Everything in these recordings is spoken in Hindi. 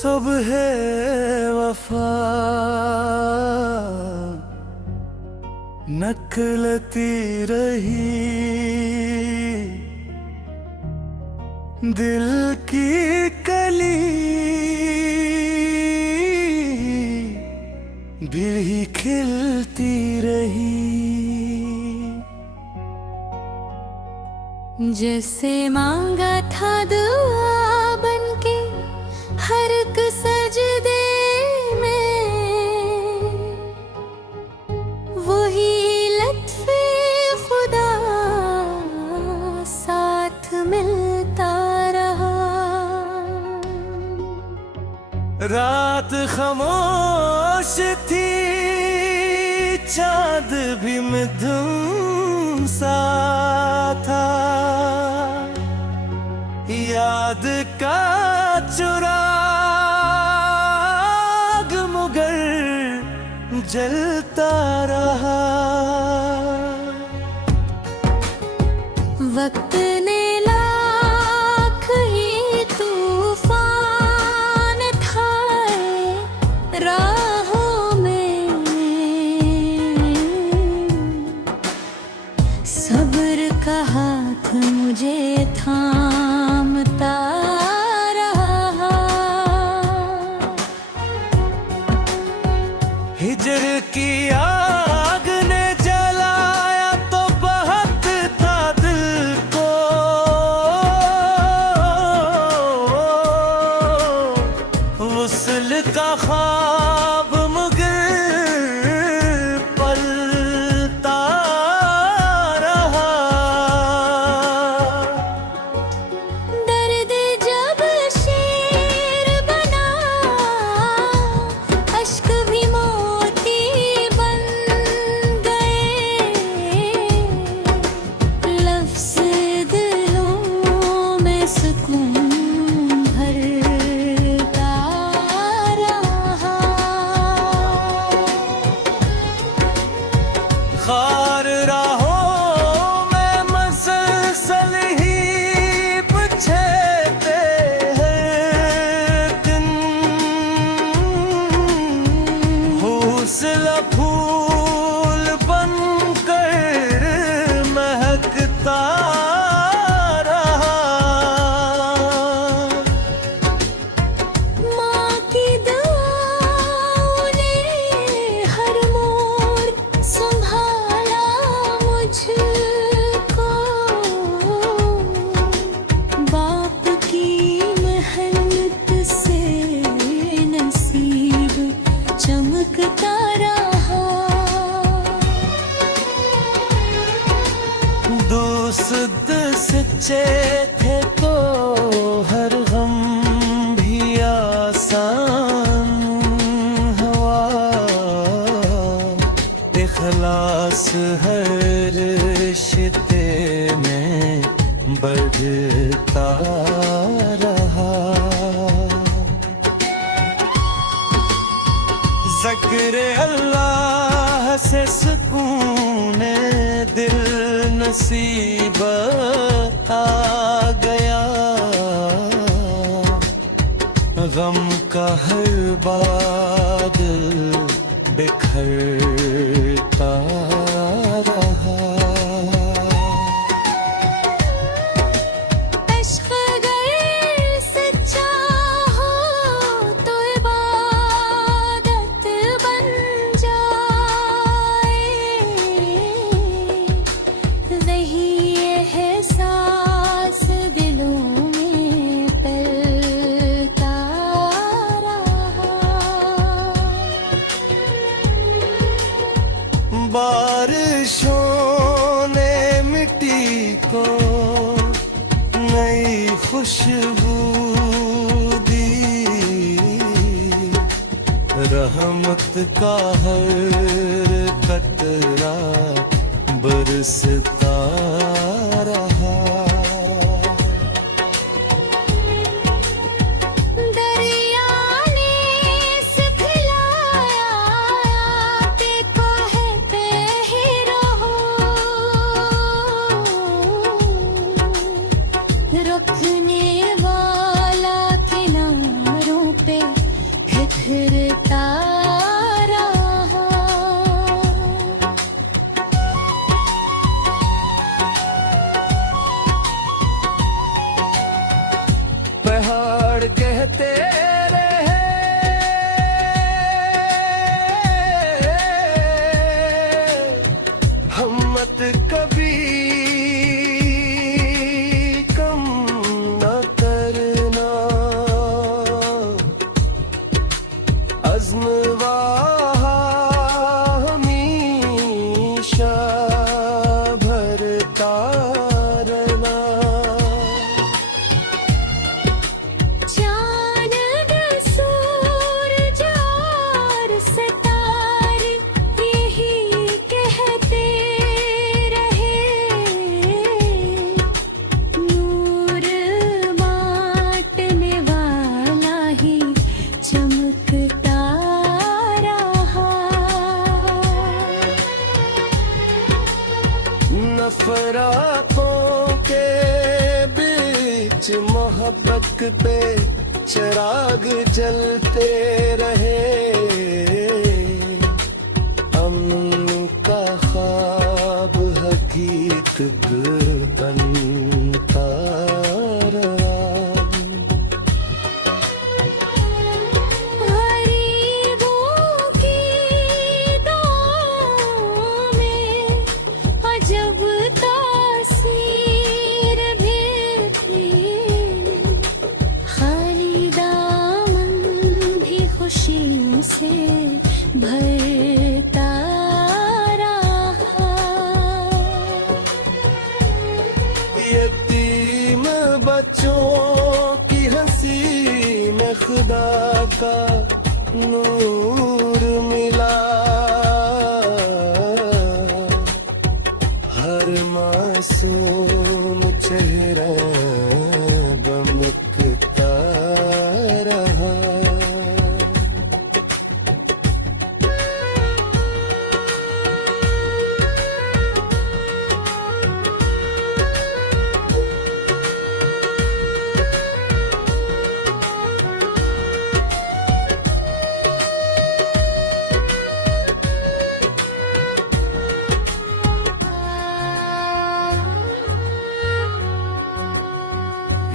सुबह वफा नकलती रही, दिल की कली भी खिलती रही। जैसे मांगा था दुआ बनके हर एक सजदे में, वही लत्फ़े खुदा साथ मिलता रहा। रात खामोश थी, चाँद भी मधुम सा था, याद का चुराग मुगर जलता रहा। वक्त ने लाख ही तूफान थाए राहों में, सब्र का हाथ मुझे थामता रहा। हिजर की आग ने जलाया तो बहुत था दिल को, वुस्ल का ख्वाब मगर पलता रहा। दर्द जब शेर बना, अश्क भी मोती बन गए, लफ्ज़ दिलों में सुकून भरता रहा। खार राहों में मसलसल ही पूछते हैं दिन, हौसला फूल बनकर महकता रहा। माँ की दुआओं ने हर मोड़ संभाला मुझको, बाप की मेहनत से नसीब चमकता रहा। दोस्त सच्चे थे तो हर गम भी आसान हुआ, इखलास हर रिश्ते में बढ़ता रहा। ज़िक्र अल्लाह से सुकून दिल नसीब आ गया, गम का हर बादल बिखरता रहा। इश्क अगर सच्चा हो तो इबादत बन जाए, वही एहसास दिलों में पलता रहा। बारिशों ने मिट्टी को नई खुशबू दी, रहमत का हर कतरा बरसता रहा। दरिया ने सिखलाया आते को है ही रहो, रुकने वाला किनारों पे कहते रहे, हिम्मत कभी कम न करना, अज़्म हमेशा भरता रहना। चांद सूरज और सितारे यही कहते रहे, नूर बांटने वाला ही चमकता रहा। नफरतों के बीच मोहब्बत पे चिराग जलते रहे, अमन का ख्वाब हकीकत बनता रहा। गरीबों की दुआओं में अजब तासीर भी थी, खाली दामन भी खुशियों से भरता रहा। यतीम बच्चों की हंसी में खुदा का नूर मिला, हर मासूम चेहरा बमकता रहा।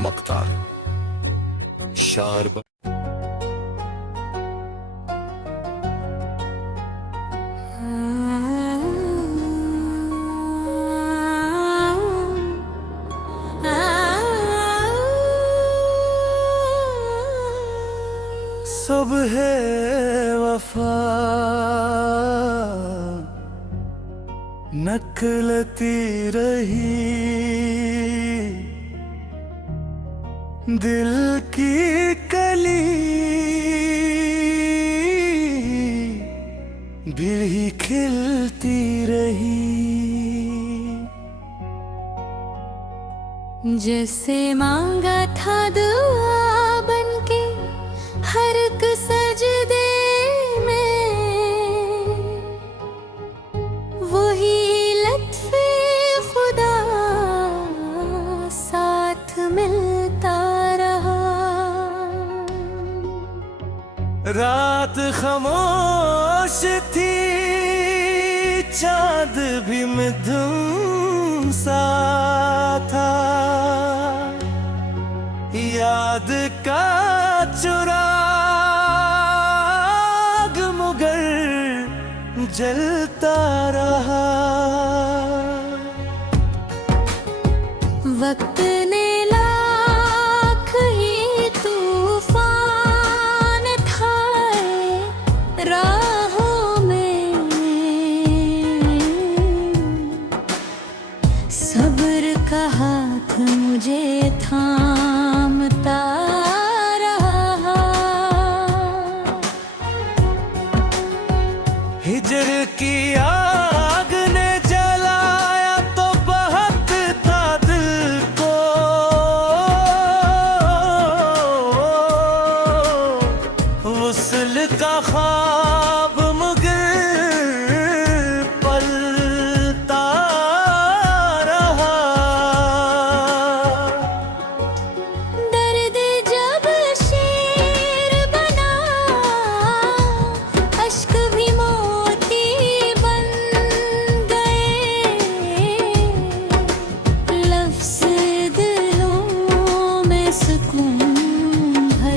मक्तार शार सुबह वफा नकलती रही, दिल की कली भी खिलती रही। जैसे मांगा था दुआ बनके हर एक सजदे में, वही लत्फ़े खुदा साथ मिलता रहा। रात खामोश थी, चांद भी मधुम सा था, याद का चुराग मुगर जलता रहा। वक्त ने लाख ही तूफान थाए राहों में, सब्र का हाथ मुझे थामता रहा। हिजर की आग ने जलाया तो बहुत था दिल को, वुस्ल का ख्वाब मगर पलता रहा। दर्द जब शेर बना, अश्क भी मोती बन गए, लफ्ज़ दिलों में सुकून भर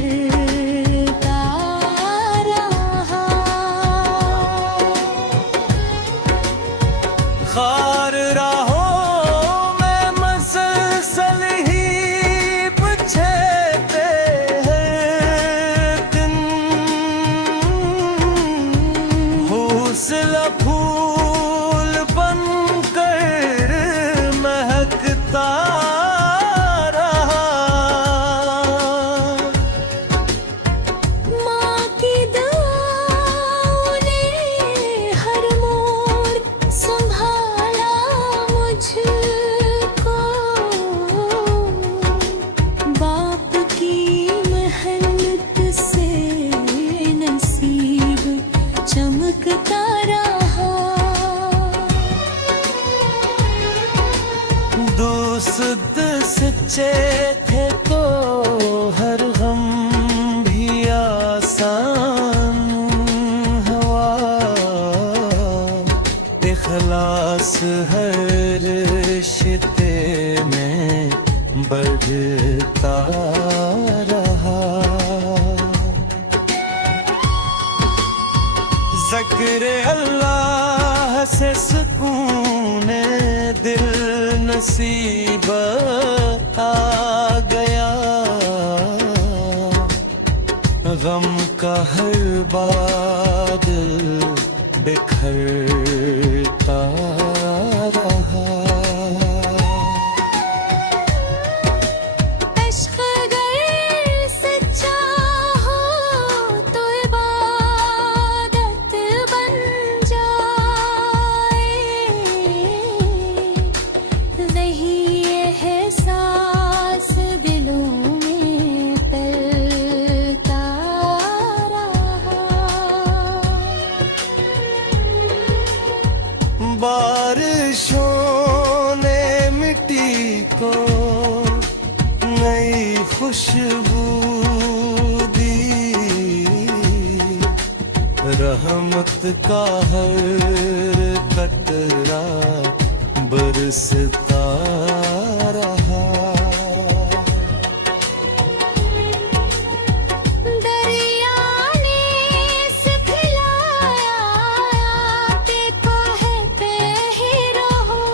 बचे थे तो हर गम भी आसान हुआ। इखलास हर रिश्ते में बढ़ता रहा। ज़िक्र अल्लाह से सुकून दिल नसीब आ गया। गम का हर बादल बिखरता रहा। इश्क अगर सच्चा हो तो इबादत बन जाए। वही एहसास दिलों में पलता रहा। बारिशों ने मिट्टी को नई खुशबू दी। रहमत का हर कतरा बरसता रहा। दरिया ने सिखलाया पे कहते ही रहो।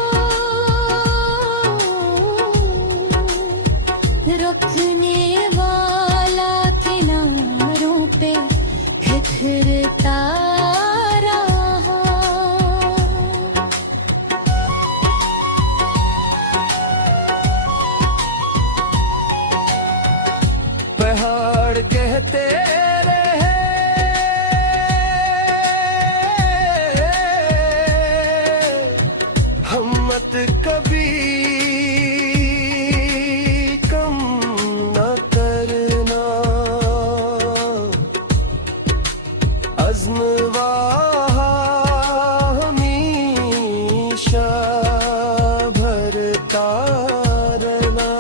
रखने वाला किनारों पे बिखरता रहा। पहाड़ कहते रहे हिम्मत कभी कम न करना। अज़्म हमेशा भरता रहना।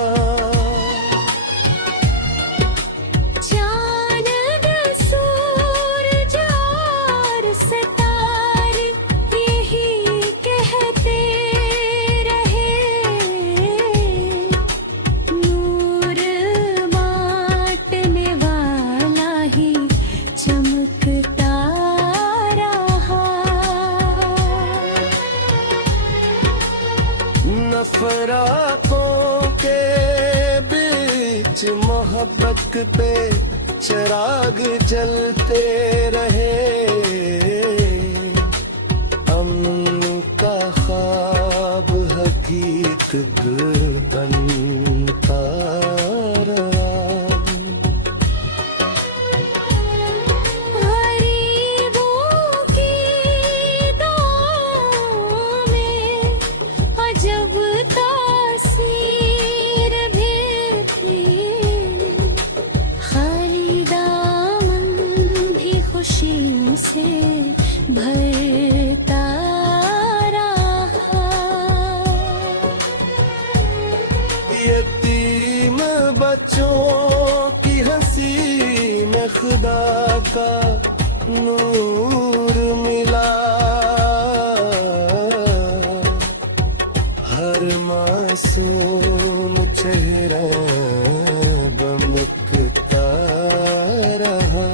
चांद सूरज और सितारे यही कहते रहे। नूर बांटने वाला ही चमकता रहा। नफरतों के बीच मोहब्बत पे चिराग जलते रहे। अमन का ख्वाब हकीकत बनता रहा। गरीबों की दुआओं में अजब तासीर भी थी। खाली दामन भी खुशियों से भरता रहा। यतीम बच्चों की हंसी में खुदा का नूर मिला। हर मासूम चेहरा बमुकता रहा।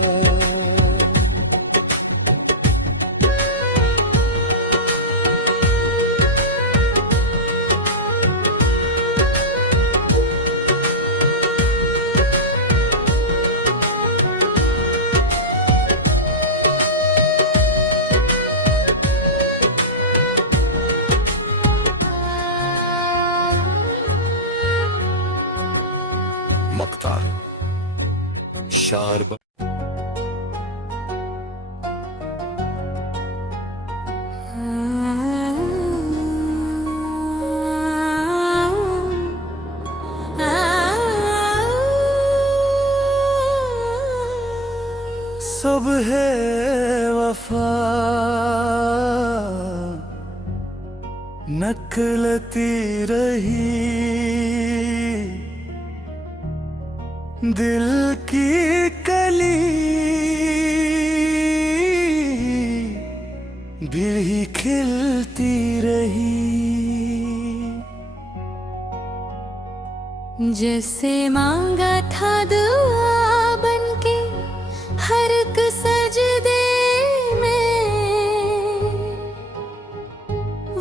मक्तार शार सुबह वफा नकलती रही दिल की कली भी खिलती रही। जैसे मांगा था दुआ बनके हर एक सजदे में,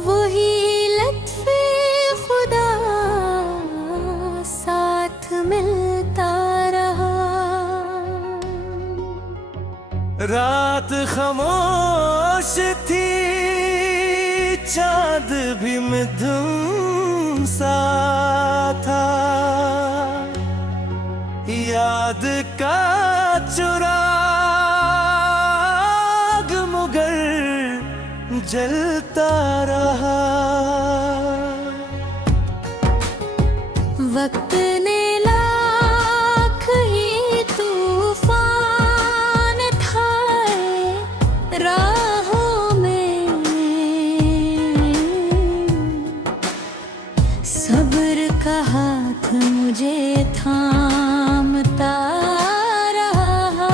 वही लत्फ़े खुदा साथ मिलता रहा। रात खामोश थी, चाँद भी मधुम सा था। याद का चुराग मुगर जलता रहा। वक्त ने लाख ही तूफान थाए राहों में, सब्र का हाथ मुझे थामता रहा।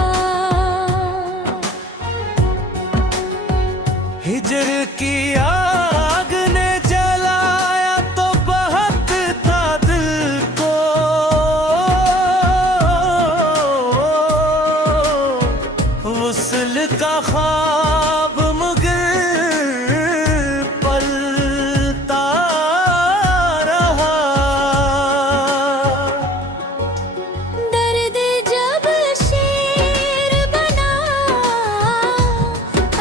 हिजर की आग ने जलाया तो बहुत था दिल को, वुस्ल का ख्वाब मगर पलता रहा। दर्द जब शेर बना,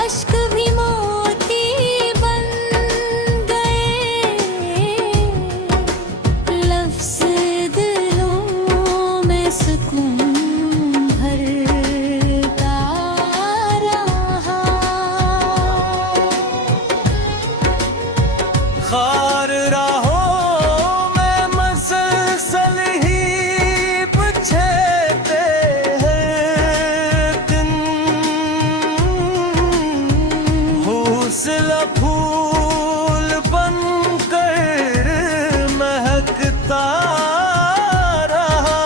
अश्क भी मोती बन गए। लफ्ज़ दिलों में सुकून भरता रहा। खार राहों में मसलसल ही पछेते हैं दिन। हौसला फूल बनकर महकता रहा।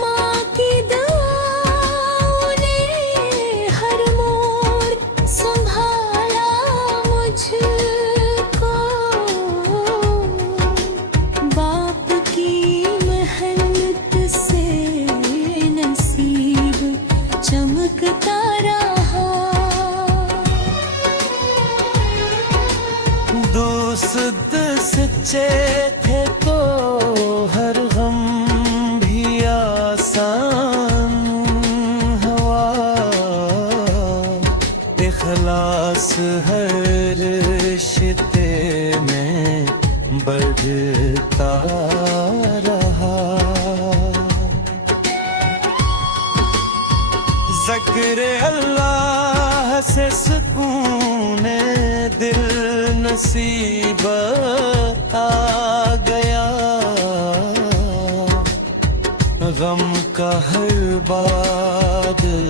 माँ की दुआओं ने हर मोड़ संभाला मुझको। बाप की मेहनत से नसीब चमकता रहा। दोस्त सच्चे थे तो हर गम भी आसान हुआ। इखलास हर रिश्ते में बढ़ता रहा। ज़िक्र अल्लाह से सुकून दिल नसीब आ गया। गम का हर बादल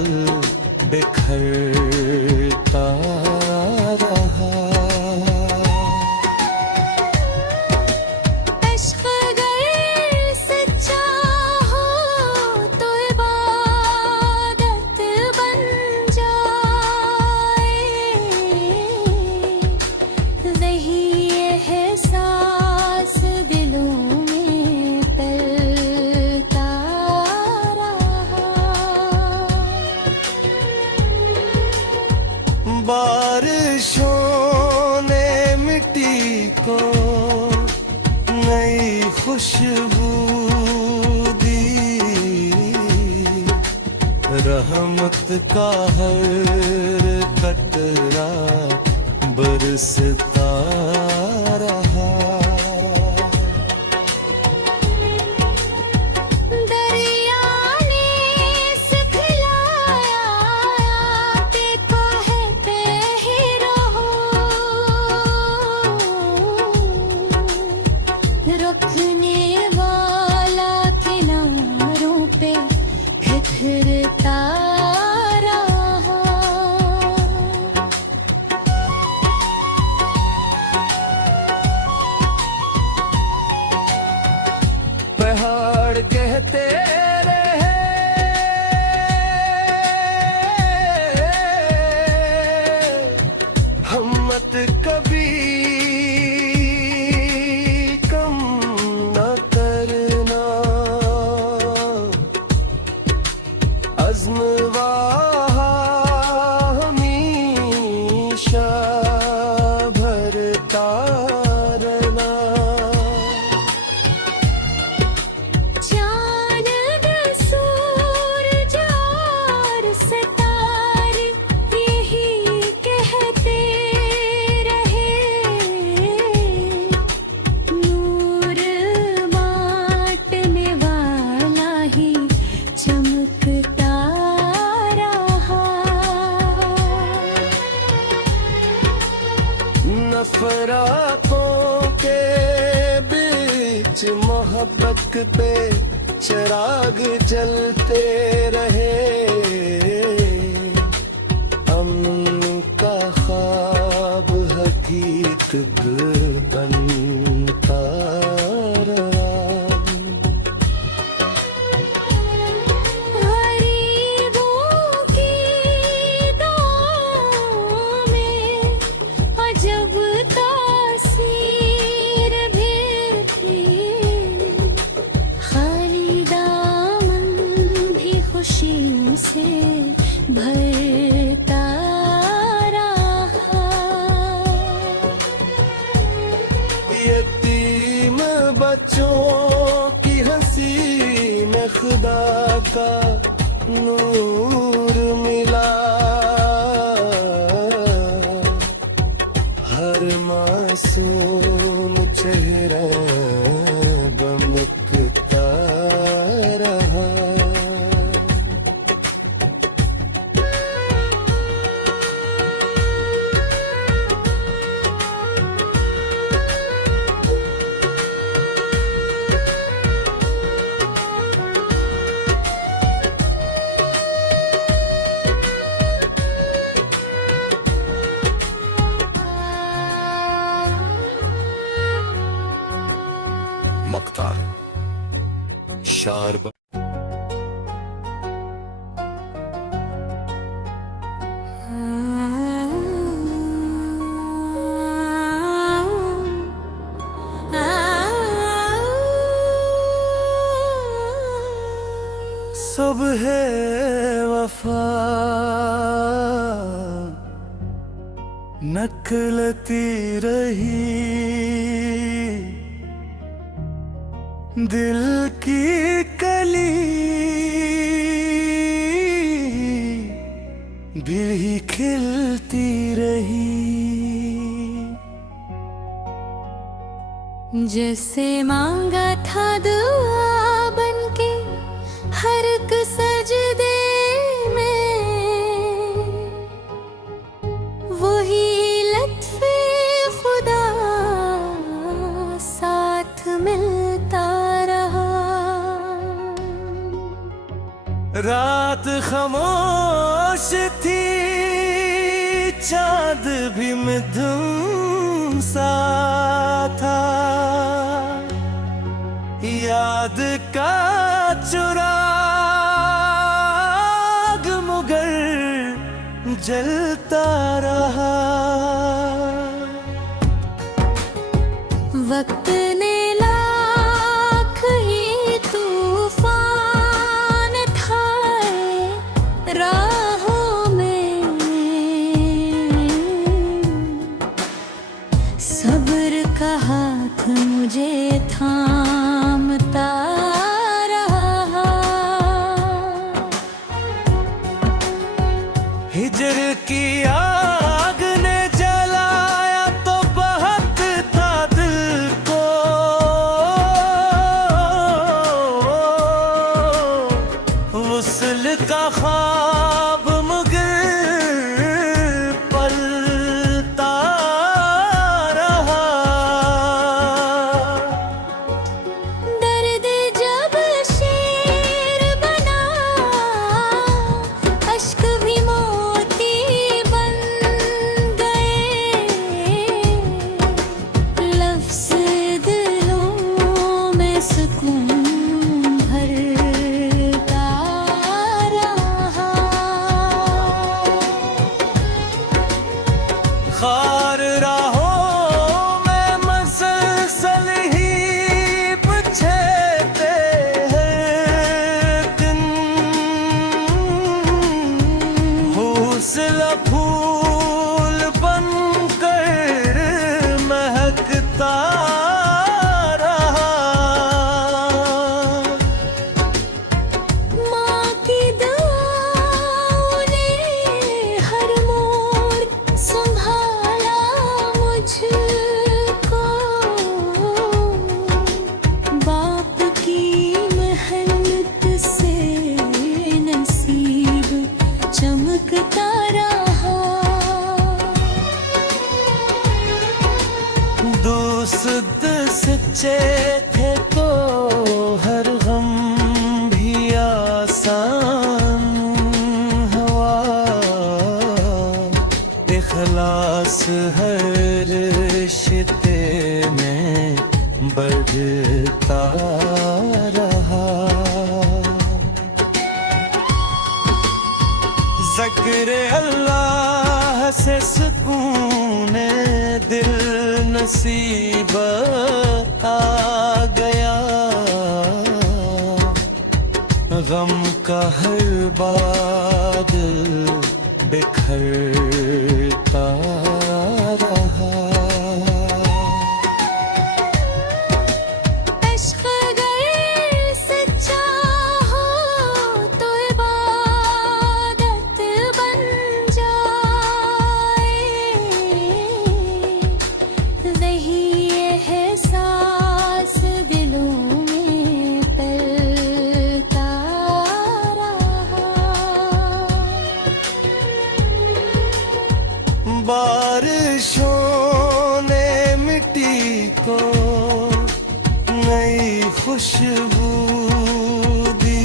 बिखरता रहा। इश्क अगर सच्चा हो तो इबादत बन जाए। वही एहसास दिलों में पलता रहा। बारिशों ने मिट्टी को नई खुशबू दी। रहमत का हर कतरा बरसता रहा। दरिया ने सिखलाया आते को है पे ही रहो। रखने वाला किनारों पे बिखरता रहा। कहते रहे, हिम्मत कभी कम न करना, अज़्म हमेशा भरता रहना। चांद सूरज और सितारे यही कहते रहे, नूर बांटने वाला ही चमकता रहा। नफरतों के बीच मोहब्बत पे चिराग जलते रहे, अमन का ख्वाब हकीकत बनता रहा। गरीबों की दुआओं में अजब तासीर भी थी, खाली दामन भी खुशियों से भरता रहा। यतीम बच्चों की हंसी में खुदा का नूर मिला, हर मासूम चेहरा गमकता रहा। मक्तार शार सुबह वफा नकलती रही, दिल की कली भी खिलती रही। जैसे मांगा था दुआ बनके हर एक सजदे में, वही लत्फ़े खुदा साथ मिलता रहा। रात खामोश थी, चांद भी मधुम सा था, याद का चुराग मुगर जलता रहा। वक्त ने लाख ही तूफान थाए राहों में, सब्र का हाथ मुझे थामता रहा। हिजर की आग ने जलाया तो बहुत था दिल को, वुस्ल का ख्वाब मगर पलता रहा। दर्द जब शेर बना, अश्क भी मोती बन गए, लफ्ज़ दिलों में सुकून भर सच्चे थे तो हर गम भी आसान हुआ। इखलास हर रिश्ते में बढ़ता रहा। ज़िक्र अल्लाह से सुकून दिल नसीब आ गया। गम का हर बादल बिखरता रहा। इश्क अगर सच्चा हो तो इबादत बन जाए। वही एहसास दिलों में पलता रहा। बारिशों ने मिट्टी को नई खुशबू दी।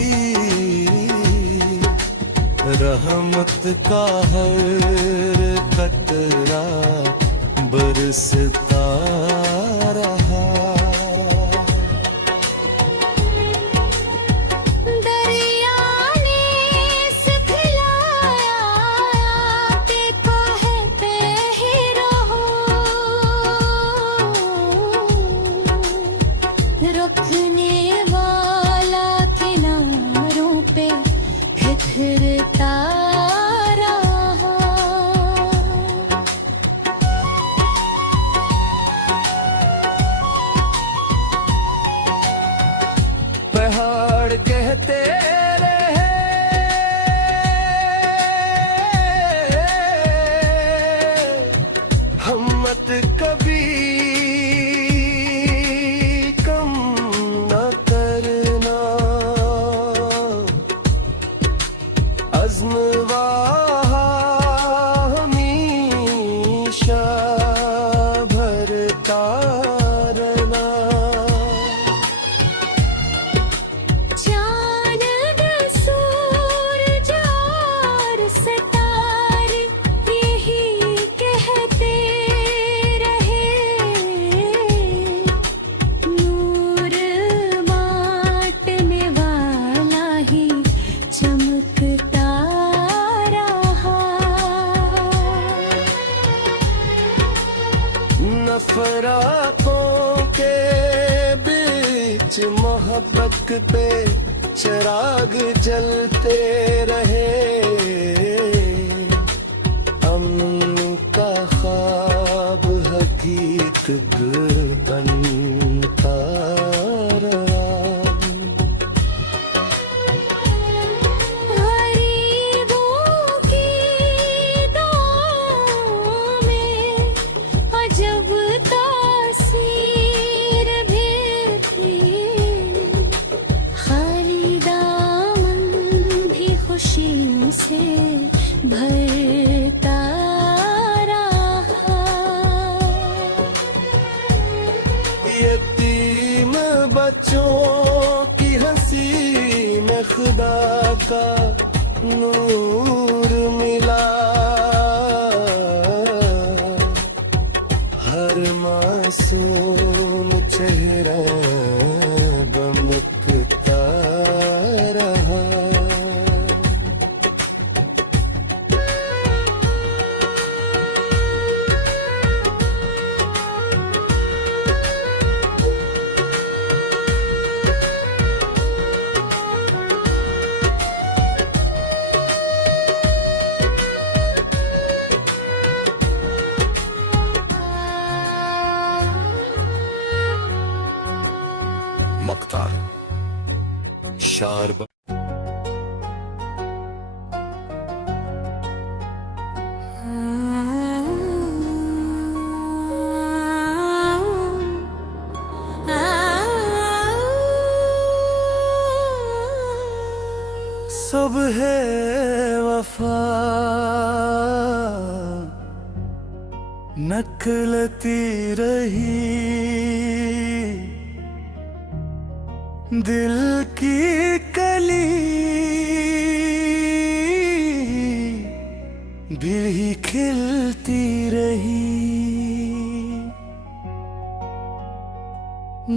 रहमत का हर कतरा बरसता रहा। दरिया ने सिखलाया कि कहते ही रहो। रुकने वाला किनारों पे बिखरता रहा। पहाड़ कहते रहे हिम्मत कभी कम न करना। अज़्म हमेशा भरता रहना। चांद सूरज और सितारे यही कहते रहे। नूर बांटने वाला ही चमकता रहा। नफरतों के बीच मोहब्बत पे चिराग जलते रहे। अमन का ख्वाब हकीकत बनता रहा। गरीबों की दुआओं में अजब तासीर भी थी। खाली दामन भी खुशियों से भरता रहा। यतीम बच्चों की हंसी में खुदा का नूर मिला। हर मासूम चेहरा बमुकता रहा। मक्तार शार सुबह वफा नकलती रही दिल की कली भी खिलती रही।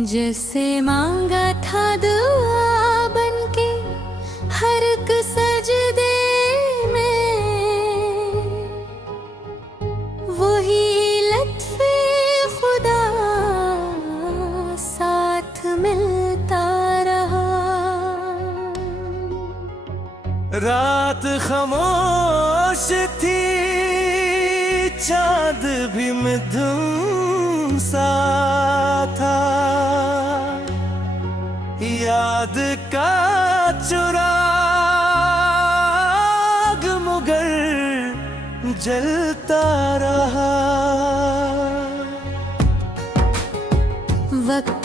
जैसे मांगा था दुआ बनके हर एक सजदे में, वही लत्फ़े खुदा साथ मिलता रहा। रात खामोश थी, चांद भी मिथुन सा था। याद का चुराग मुगर जलता रहा। वक्त